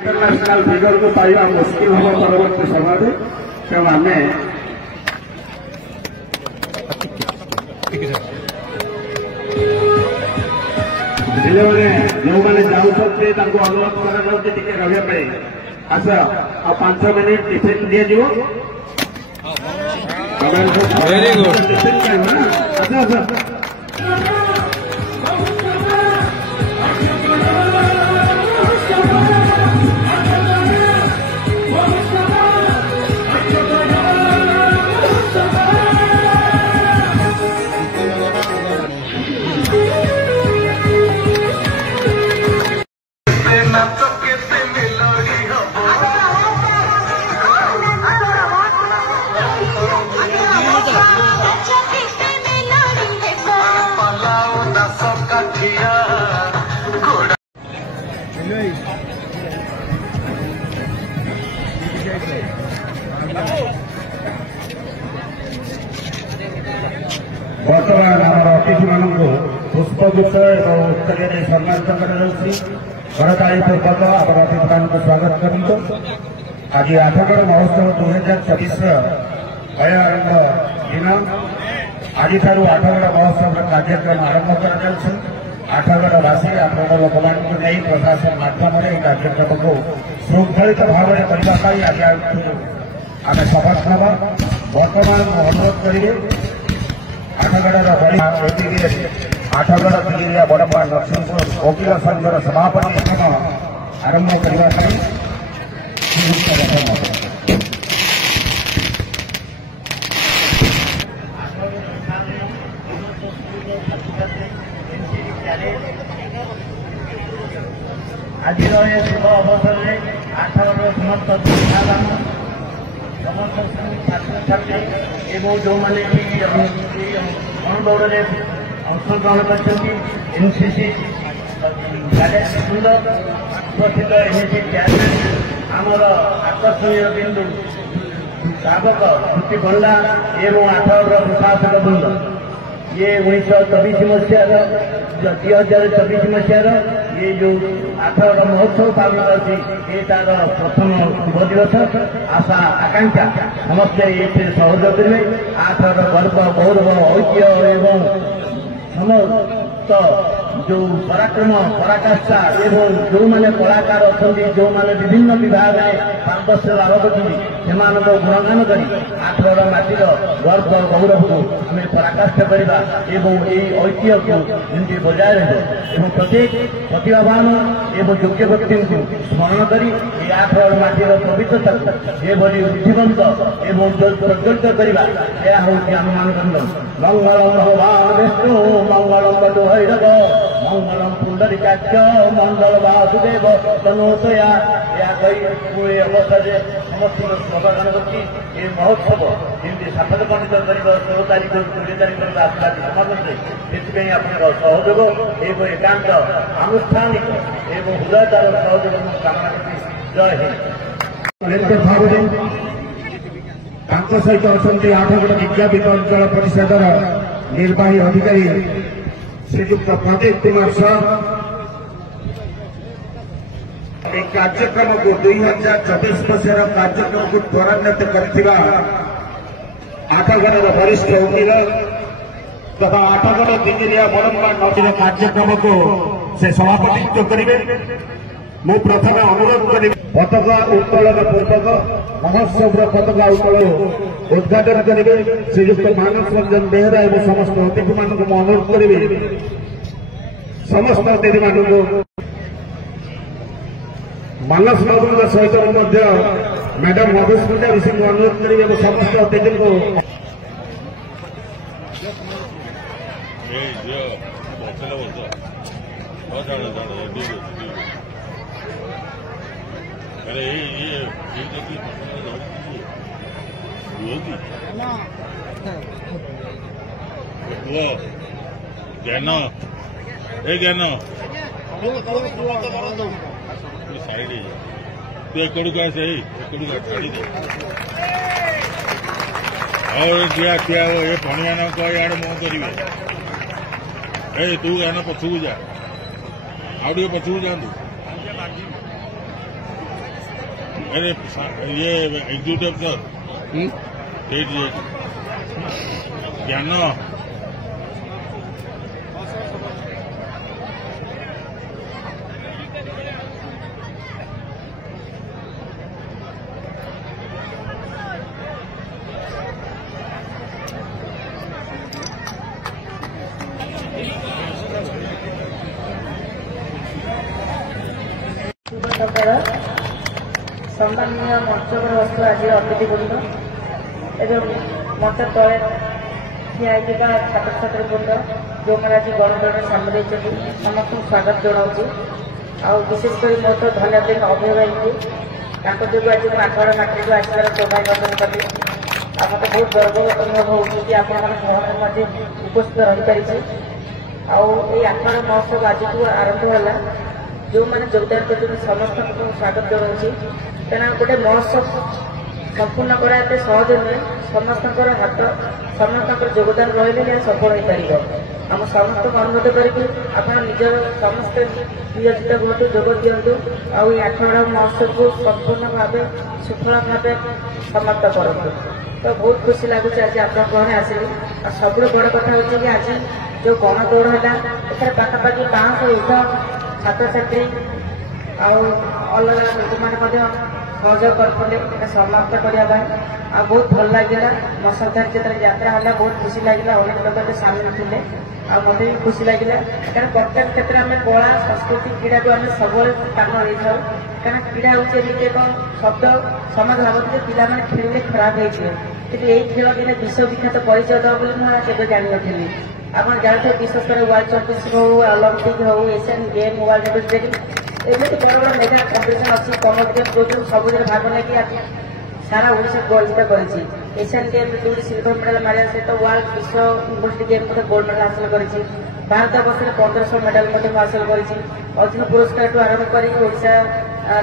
International figure को पाइबा मुस्किल हम परवर्ती समय तेणु आम जो मैंने जाऊँगी अनुरोध कर रही आस आ 5 मिनिट टिफिन दिज्व बर्तमान आम अतिथि मान पुष्पगुच्छ और उत्तर सम्मानित करताली पूर्वक आप अतिथि मान स्वागत करूँ। आज आठगढ़ महोत्सव 2024 अयारंभ दिन आज आठगढ़ महोत्सव कार्यक्रम आरंभ कर आठगढ़वासी आप लोक नहीं प्रशासन माध्यम कार्यक्रम को श्रृंखलित भाव में करने आज आम शपथ नवा बर्तमान अनुरोध करेंगे आठगढ़ आठगढ़ दिल्ली बड़म्बा नरसिंहपुर वकील संघर सभापति आरंभ करने आज शुभ अवसर में आठगढ़ समस्त समस्त छात्र छात्री एवं जो मैंने अनुदौड़ अंशग्रहण कर एनसीसी सुंदर उपस्थित एनसीसी चेयरमैन आमर आकर्षणीय बिंदु साधक श्रुति पंडा एवं आठगढ़ प्रशासक बृंद ये 1924 मसीहार 2024 मसीहार ये जो आठगढ़ महोत्सव पालन कर तार प्रथम शुभ दिवस आशा आकांक्षा समस्ते ये सहयोग करेंगे आठगढ़ गर्व गौरव ऐक्य एवं समस्त जो पराक्रम पराकाष्ठा एवं जो मैंने कलाकार अच्छा जो मैंने विभिन्न विभाग में पारदर्श लाभ करते गुणगान कर आठगढ़ माटीर गर्व गौरव को आम पराकाष्ठा करवा ऐक्य को जमी बजाय रही प्रत्येक प्रतिभावान एवं योग्य व्यक्ति को स्मरण कर आठगढ़ माटीर पवित्रता एभली विधिवंत एवं प्रज्वलित करवा यह हूँ आम मान मंगलम भगवान विष्णु मंगलम भैरव मंगलम पुंडरीकाक्ष मंगल वासुदेव तनोतया या कही अवसर समस्त प्रदान कर महोत्सव जमी सफल खंडित कर 16 तारीख 20 तारीख आसला समाज से आप सहयोग एवं एकांत आनुष्ठानिक एवं हृदयतार सहयोग कामना कर जय हिंद। सहित अच्छा आठगढ़ विज्ञापित अंचल परिषदर निर्वाही अधिकारी श्रीयुक्त प्रदीप कुमार साह कार्यक्रम को 2024 मसीहार कार्यक्रम को त्वरान्वित कर आठगढ़ वरिष्ठ वकील तथा आठगढ़ दिल्ली बड़म्बा नदीर कार्यक्रम को से सभापतित्व करेंगे। मु प्रथम अनुरोध करी पताका उत्तोलन पूर्वक महोत्सव पताका उत्तोलन उद्घाटन करेंगे श्रीयुक्त मानस रंजन बेहरा एवं समस्त अतिथि मान अनुरोध करेंगे समस्त अतिथि मान मानस बाबू सहित मैडम मधुस्मिता ऋषि को अनुरोध करेंगे समस्त अतिथि को अरे ये ज्ञान ज्ञान साइड तू एक आसे छाड़ी दे और दिया क्या ये पानी मान यार मुह करेंगे तू गाना पछू जा आउ पछू जातु अरे ये एग्जीक्यूटिव सर ज्ञान शुभ सकाळ सम्माननीय मंचपर बस आज अतिथिवृंद एवं मंच तले ठिया छात्र छात्री वृंद जो मैंने आज गणतंत्र सामने देते समस्त स्वागत जनावि विशेषकर मो तो धन्यवाद देवी अभिभावक जो आज आठवड़ माटी को आसार सौभाग्य अर्जन कली मत बहुत गर्व अनुभव होती आप उपस्थित रही पारी आठवड़ महोत्सव आज आरंभ है जो मैंने योगदान कर समस्त स्वागत जनावि क्या गोटे महोत्सव संपूर्ण कराते सहज नुहे समस्त हाथ समस्त योगदान रही सफल हो पार आम समस्त अनुरोध करी आप निजर समस्ते नियोजित हूँ जोग दिंतु आठवड़ा महोत्सव को संपूर्ण भाव सुफल भाव समाप्त करूँ तो बहुत खुशी लगुच आज आप आसिली सब बड़ कथा हूँ कि आज जो गण दौड़ है पाखापाखि 500 छात्र छात्री अलग लोक मैंने सहयोग करते समाप्त करने बहुत भल लगे मसलधार जो यात्रा है बहुत खुशी लगे अनेक लोग सामिल थे मत भी खुशी लगे क्या प्रत्येक क्षेत्र में आम कला संस्कृति क्रीड़ा को आम सब स्थान दे था क्या क्रीड़ा हूँ एक शब्द समाज भावती पिला खेलिले खराब होते कि यही खेल दिन विश्वविख्यात परिचय दब बोली मुझे केवे जानी नी आप जानते विशेषकर वर्ल्ड चैंपियनशिप हो ओलंपिक हो एशियन गेम वर्ल्ड चैंपियनशिप एमती बड़ बड़ मेगा कंपिटिशन अच्छी कॉमनवेल्थ गेम सब भाग लेकिन सारा ओडिशा परिचित करी एशियन गेम दुटी सिल्वर मेडल मारे सहित वर्ल्ड विश्व यूनिवर्सिटी गेम गोल्ड मेडल हासिल कर भारत वर्ष में 1500 मेडल हासिल कर अर्जुन पुरस्कार आरंभ कर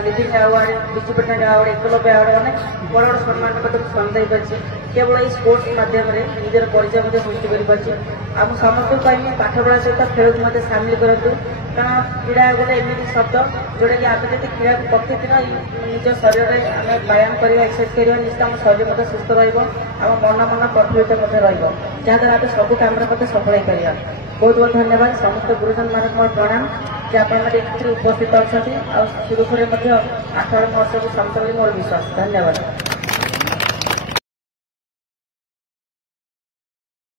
living award Biju Patnaik award Eklavya award अनेक बड़ बड़ सम्मान संदाई पार्टी केवल ये स्पोर्ट्स मध्यम निजर परिचय सृष्टि कर समस्त कह पाठपढ़ा सहित खेल को सामिल करूँ कारण क्रीड़ा गोटे एमती शब्द जोटा कि आप जब क्रीड़ा प्रतिदिन निज शरीर में आम व्यायाम करवा एक्सरसाइज करवा निश्चित आम शरीर सुस्थ रम मन प्रफुल्लित जहाद्वारा आप सब कम सफल हो पार बहुत बहुत धन्यवाद समस्त गुरुजन मान मोर प्रणाम कि आप उपस्थित अच्छा सुरुखुरे आठवड़ महोत्सव समाप्त मोर विश्वास धन्यवाद।